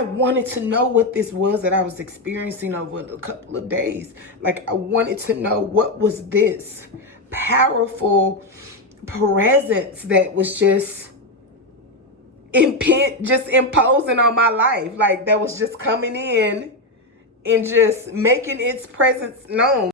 I wanted to know what this was that I was experiencing over a couple of days. Like, I wanted to know, what was this powerful presence that was just imposing on my life, like that was just coming in and just making its presence known.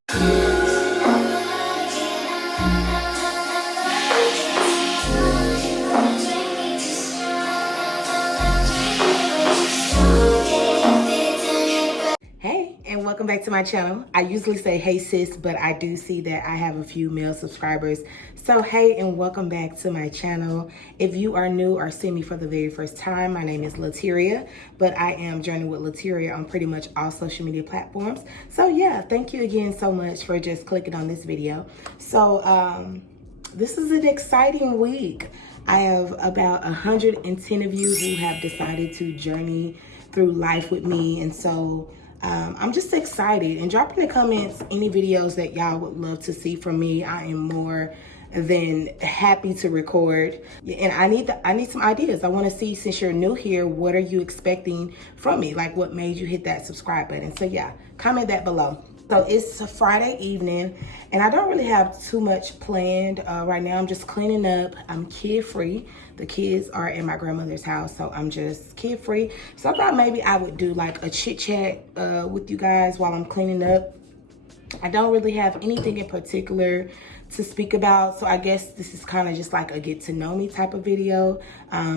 Hey, and welcome back to my channel. I usually say hey sis, but I do see that I have a few male subscribers. So hey, and welcome back to my channel. If you are new or see me for the very first time, my name is Lateria, but I am journeying with Lateria on pretty much all social media platforms. So yeah, thank you again so much for just clicking on this video. So this is an exciting week. I have about 110 of you who have decided to journey through life with me, and so I'm just excited. And drop in the comments any videos that y'all would love to see from me. I am more than happy to record, and I need some ideas. I want to see, since you're new here, what are you expecting from me? Like, what made you hit that subscribe button? So yeah, comment that below. So it's a Friday evening, and I don't really have too much planned right now. I'm just cleaning up. I'm kid-free. The kids are in my grandmother's house, so I'm just kid-free. So I thought maybe I would do like a chit-chat with you guys while I'm cleaning up. I don't really have anything in particular to speak about, so I guess this is kind of just like a get to know me type of video,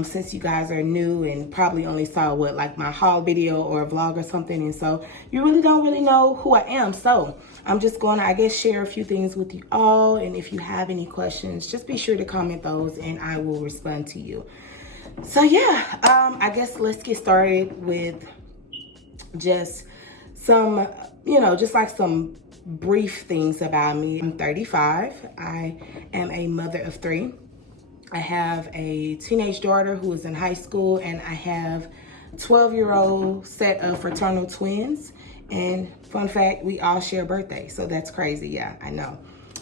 since you guys are new and probably only saw what, like my haul video or a vlog or something, and so you really don't know who I am. So I'm just going to, I guess, share a few things with you all, and if you have any questions, just be sure to comment those and I will respond to you. So yeah, I guess let's get started with just some, just like some brief things about me. I'm 35. I am a mother of 3. I have a teenage daughter who is in high school, and I have a 12-year-old set of fraternal twins. And fun fact, we all share birthdays, so that's crazy. Yeah, I know.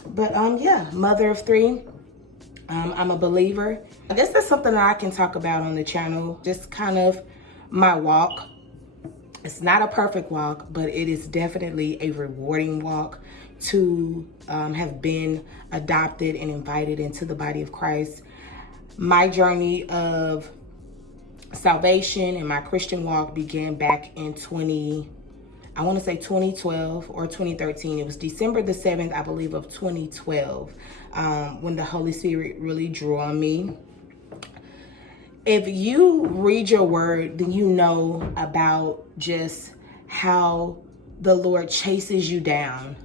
But yeah, mother of 3. I'm a believer. I guess that's something that I can talk about on the channel, just kind of my walk. It's not a perfect walk, but it is definitely a rewarding walk to have been adopted and invited into the body of Christ. My journey of salvation and my Christian walk began back in 2012 or 2013. It was December the 7th, I believe, of 2012, when the Holy Spirit really drew on me. If you read your word, then you know about just how the Lord chases you down,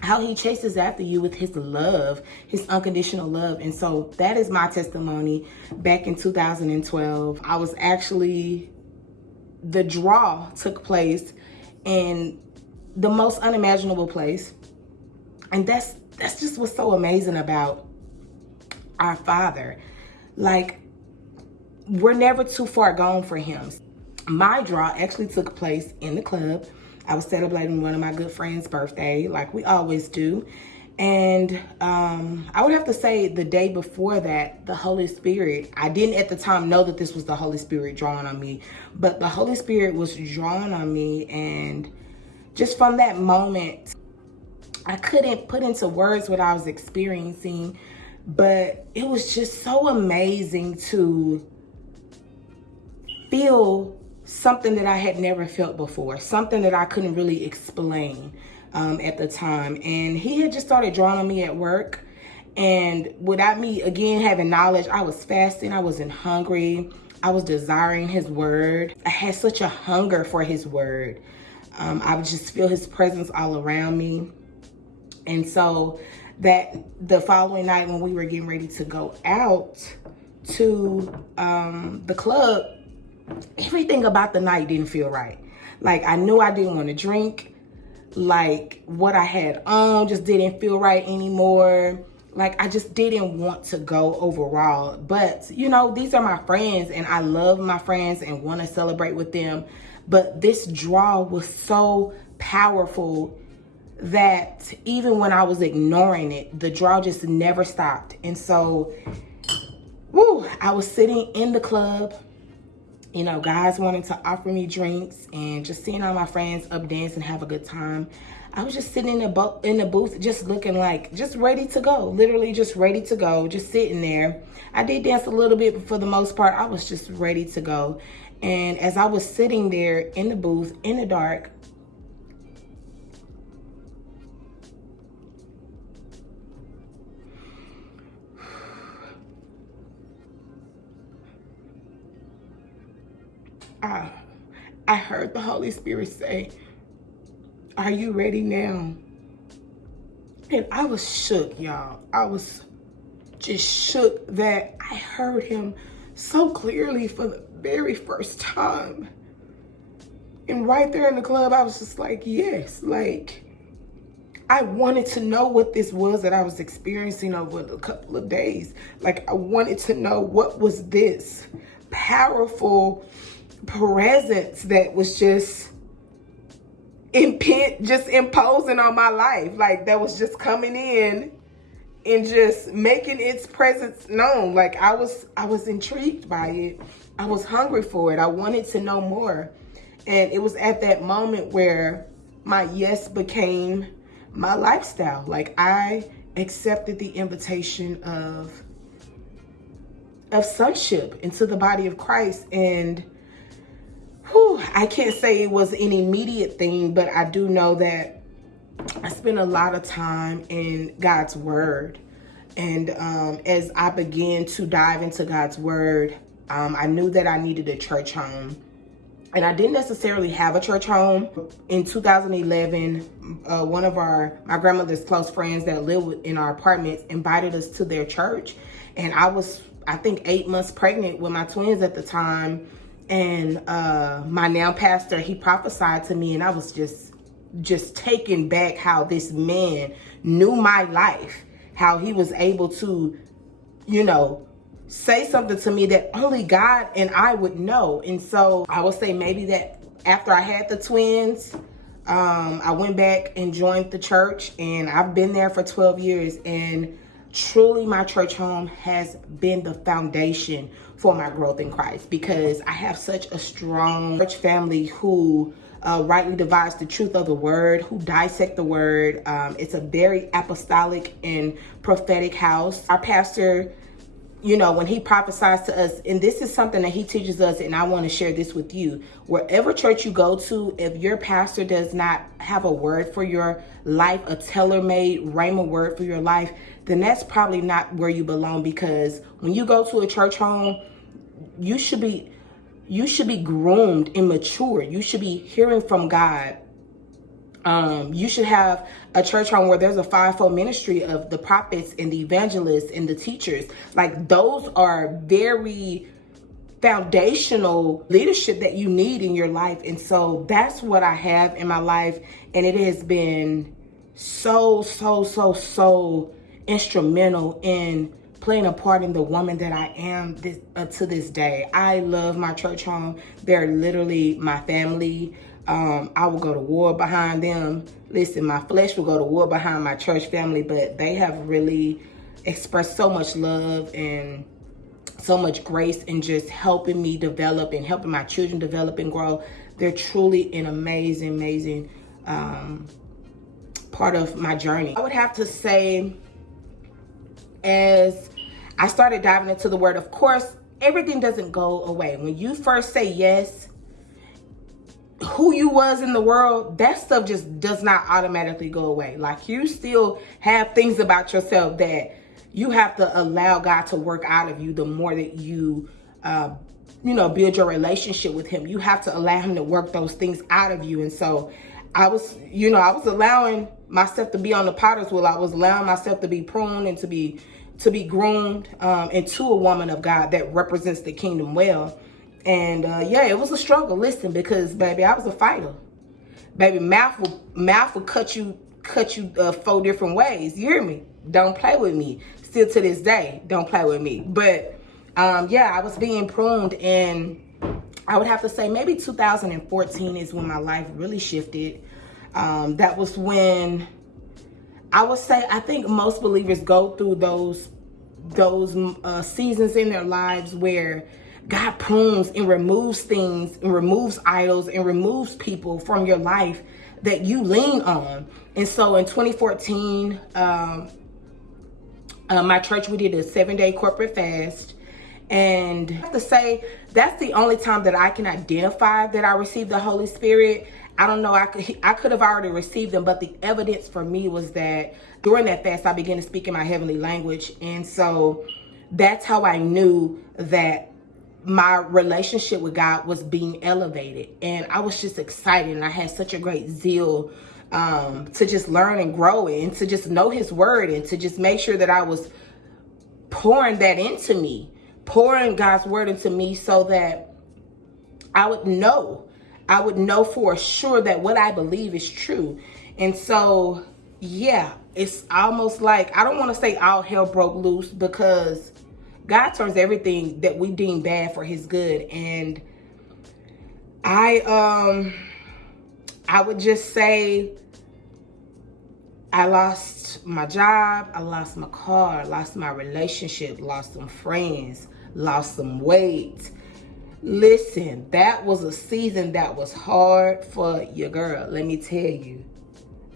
how he chases after you with his love, his unconditional love. And so that is my testimony. Back in 2012, I was actually, the draw took place in the most unimaginable place. And that's just what's so amazing about our Father. Like, we're never too far gone for him. My draw actually took place in the club. I was celebrating one of my good friends' birthday, like we always do. And I would have to say the day before that, the Holy Spirit, I didn't at the time know that this was the Holy Spirit drawing on me, but the Holy Spirit was drawing on me. And just from that moment, I couldn't put into words what I was experiencing, but it was just so amazing to feel something that I had never felt before, something that I couldn't really explain at the time. And he had just started drawing on me at work. And without me, again, having knowledge, I was fasting, I wasn't hungry, I was desiring his word. I had such a hunger for his word. I would just feel his presence all around me. And so that the following night, when we were getting ready to go out to the club, everything about the night didn't feel right. Like, I knew I didn't want to drink. Like, what I had on just didn't feel right anymore. Like, I just didn't want to go overall. But, these are my friends, and I love my friends and want to celebrate with them. But this draw was so powerful that even when I was ignoring it, the draw just never stopped. And so, I was sitting in the club, You know, guys wanted to offer me drinks and just seeing all my friends up dance and have a good time. I was just sitting in the booth, just looking like, just ready to go. Literally just ready to go, just sitting there. I did dance a little bit, but for the most part, I was just ready to go. And as I was sitting there in the booth, in the dark, I heard the Holy Spirit say, "Are you ready now?" And I was shook, y'all. I was just shook that I heard him so clearly for the very first time. And right there in the club, I was just like, yes, like, I wanted to know what this was that I was experiencing over a couple of days. Like, I wanted to know what was this powerful presence that was just imposing on my life. Like, that was just coming in and just making its presence known. Like, I was intrigued by it. I was hungry for it. I wanted to know more. And it was at that moment where my yes became my lifestyle. Like, I accepted the invitation of sonship into the body of Christ. And I can't say it was an immediate thing, but I do know that I spent a lot of time in God's word. And as I began to dive into God's word, I knew that I needed a church home. And I didn't necessarily have a church home. In 2011, one of my grandmother's close friends that lived in our apartments invited us to their church. And I was, I think, 8 months pregnant with my twins at the time. And my now pastor, he prophesied to me, and I was just taken back how this man knew my life, how he was able to, you know, say something to me that only God and I would know. And so I would say maybe that after I had the twins, I went back and joined the church, and I've been there for 12 years. And truly, my church home has been the foundation for my growth in Christ, because I have such a strong church family who rightly divides the truth of the word, who dissect the word. It's a very apostolic and prophetic house. Our pastor, you know, when he prophesies to us, and this is something that he teaches us, and I want to share this with you. Wherever church you go to, if your pastor does not have a word for your life, a tailor-made rhema word for your life, then that's probably not where you belong. Because when you go to a church home, you should be groomed and matured. You should be hearing from God. You should have a church home where there's a fivefold ministry of the prophets and the evangelists and the teachers. Like, those are very foundational leadership that you need in your life. And so that's what I have in my life. And it has been so instrumental in playing a part in the woman that I am to this day. I love my church home. They're literally my family. I will go to war behind them. Listen, my flesh will go to war behind my church family, but they have really expressed so much love and so much grace in just helping me develop and helping my children develop and grow. They're truly an amazing part of my journey. I would have to say, as I started diving into the word, of course, everything doesn't go away. When you first say yes, who you was in the world, that stuff just does not automatically go away. Like, you still have things about yourself that you have to allow God to work out of you. The more that you, build your relationship with him, you have to allow him to work those things out of you. And so I was allowing myself to be on the potter's wheel. I was allowing myself to be pruned and to be groomed into a woman of God that represents the kingdom well. And it was a struggle. Listen, because baby, I was a fighter. Baby, mouth will cut you 4 different ways. You hear me? Don't play with me. Still to this day, don't play with me. But I was being pruned, and I would have to say maybe 2014 is when my life really shifted. That was when I think most believers go through those seasons in their lives where God prunes and removes things and removes idols and removes people from your life that you lean on. And so in 2014, my church, we did a 7-day corporate fast. And I have to say, that's the only time that I can identify that I received the Holy Spirit. I don't know, I could have already received them, but the evidence for me was that during that fast, I began to speak in my heavenly language. And so that's how I knew that my relationship with God was being elevated. And I was just excited, and I had such a great zeal to just learn and grow and to just know his word and to just make sure that I was pouring that into me, pouring God's word into me, so that I would know for sure that what I believe is true. And so, yeah, it's almost like, I don't want to say all hell broke loose, because God turns everything that we deem bad for his good. And I would just say, I lost my job, I lost my car, lost my relationship, lost some friends, lost some weight. Listen, that was a season that was hard for your girl. Let me tell you,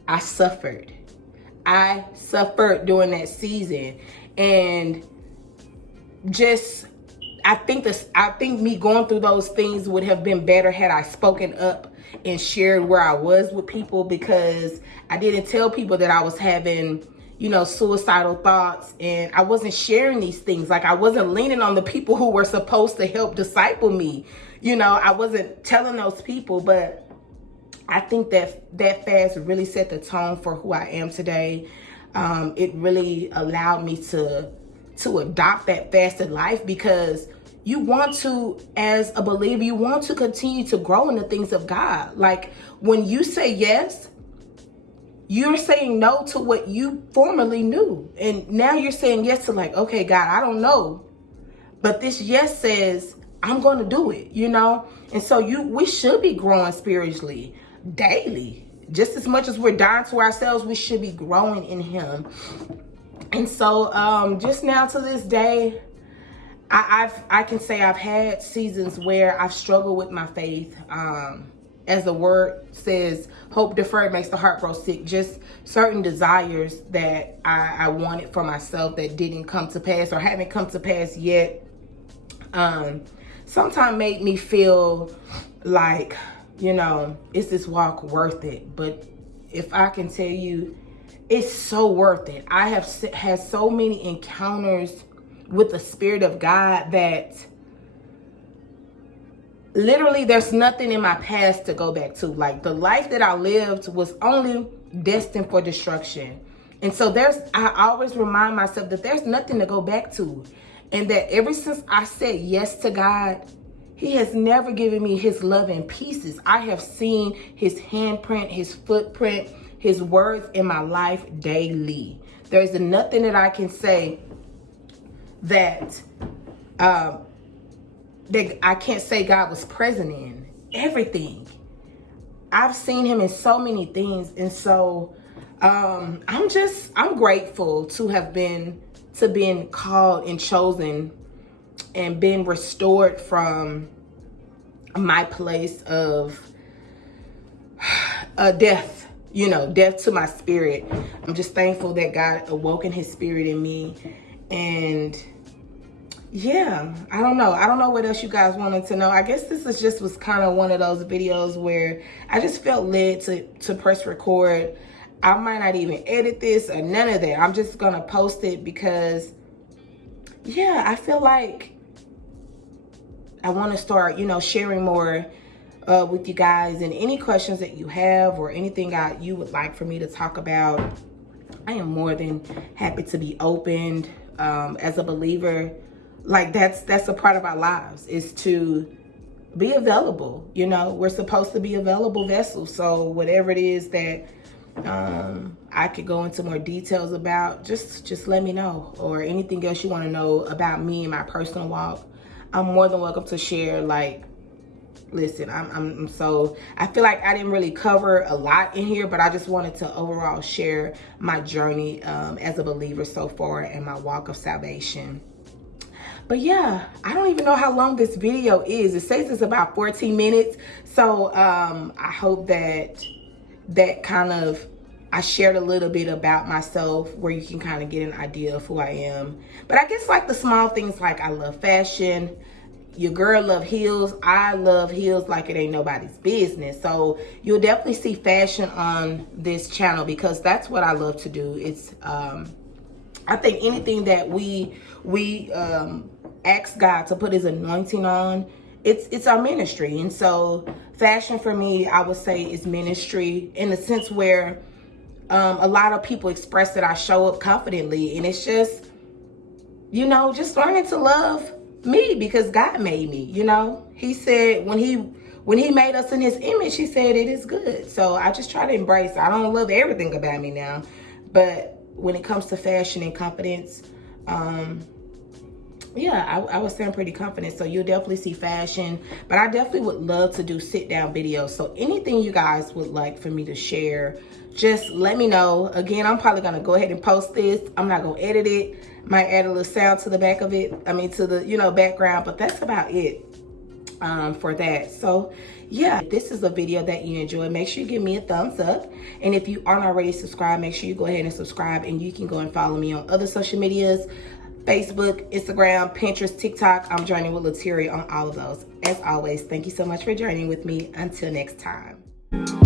I suffered. I suffered during that season. And just, I think me going through those things would have been better had I spoken up and shared where I was with people, because I didn't tell people that I was having, suicidal thoughts, and I wasn't sharing these things. Like, I wasn't leaning on the people who were supposed to help disciple me. I wasn't telling those people, but I think that fast really set the tone for who I am today. It really allowed me to adopt that fasted life, because you want to, as a believer, you want to continue to grow in the things of God. Like, when you say yes, you're saying no to what you formerly knew. And now you're saying yes to, like, okay, God, I don't know, but this yes says I'm going to do it, And so we should be growing spiritually daily. Just as much as we're dying to ourselves, we should be growing in him. And so just now to this day, I can say I've had seasons where I've struggled with my faith. As the word says, hope deferred makes the heart grow sick. Just certain desires that I wanted for myself that didn't come to pass or haven't come to pass yet. Sometimes made me feel like, is this walk worth it? But if I can tell you, it's so worth it. I have had so many encounters with the Spirit of God that literally there's nothing in my past to go back to. Like, the life that I lived was only destined for destruction. And so I always remind myself that there's nothing to go back to. And that ever since I said yes to God, he has never given me his love in pieces. I have seen his handprint, his footprint, his words in my life daily. There's nothing that I can say that I can't say God was present in. Everything. I've seen him in so many things. And so I'm grateful to have been called and chosen and been restored from my place of death, death to my spirit. I'm just thankful that God awoken his spirit in me. And yeah, I don't know what else you guys wanted to know. I guess this was kind of one of those videos where I just felt led to press record. I might not even edit this or none of that. I'm just gonna post it because, yeah, I feel like I want to start, sharing more with you guys. And any questions that you have or anything you would like for me to talk about, I am more than happy to be opened. As a believer, like that's a part of our lives, is to be available. We're supposed to be available vessels. So whatever it is that I could go into more details about, just let me know. Or anything else you want to know about me and my personal walk, I'm more than welcome to share. Like, listen, I feel like I didn't really cover a lot in here, but I just wanted to overall share my journey as a believer so far and my walk of salvation. But yeah, I don't even know how long this video is. It says it's about 14 minutes. So I hope that kind of, I shared a little bit about myself where you can kind of get an idea of who I am. But I guess like the small things, like I love fashion. Your girl love heels. I love heels like it ain't nobody's business. So you'll definitely see fashion on this channel because that's what I love to do. It's I think anything that we ask God to put his anointing on, it's our ministry. And so fashion for me, I would say, is ministry in the sense where a lot of people express that I show up confidently, and it's just, you know, just learning to love me because God made me. You know, he said when he made us in his image, he said it is good. So I just try to embrace. I don't love everything about me now, but when it comes to fashion and confidence, yeah, I would say I'm pretty confident. So you'll definitely see fashion, but I definitely would love to do sit down videos. So anything you guys would like for me to share, just let me know. Again, I'm probably gonna go ahead and post this. I'm not gonna edit it. Might add a little sound to the back of it. I mean, to the, you know, background, but that's about it for that. So yeah, if this is a video that you enjoy, make sure you give me a thumbs up. And if you aren't already subscribed, make sure you go ahead and subscribe, and you can go and follow me on other social medias. Facebook, Instagram, Pinterest, TikTok. I'm joining with Lateria on all of those. As always, thank you so much for joining with me. Until next time.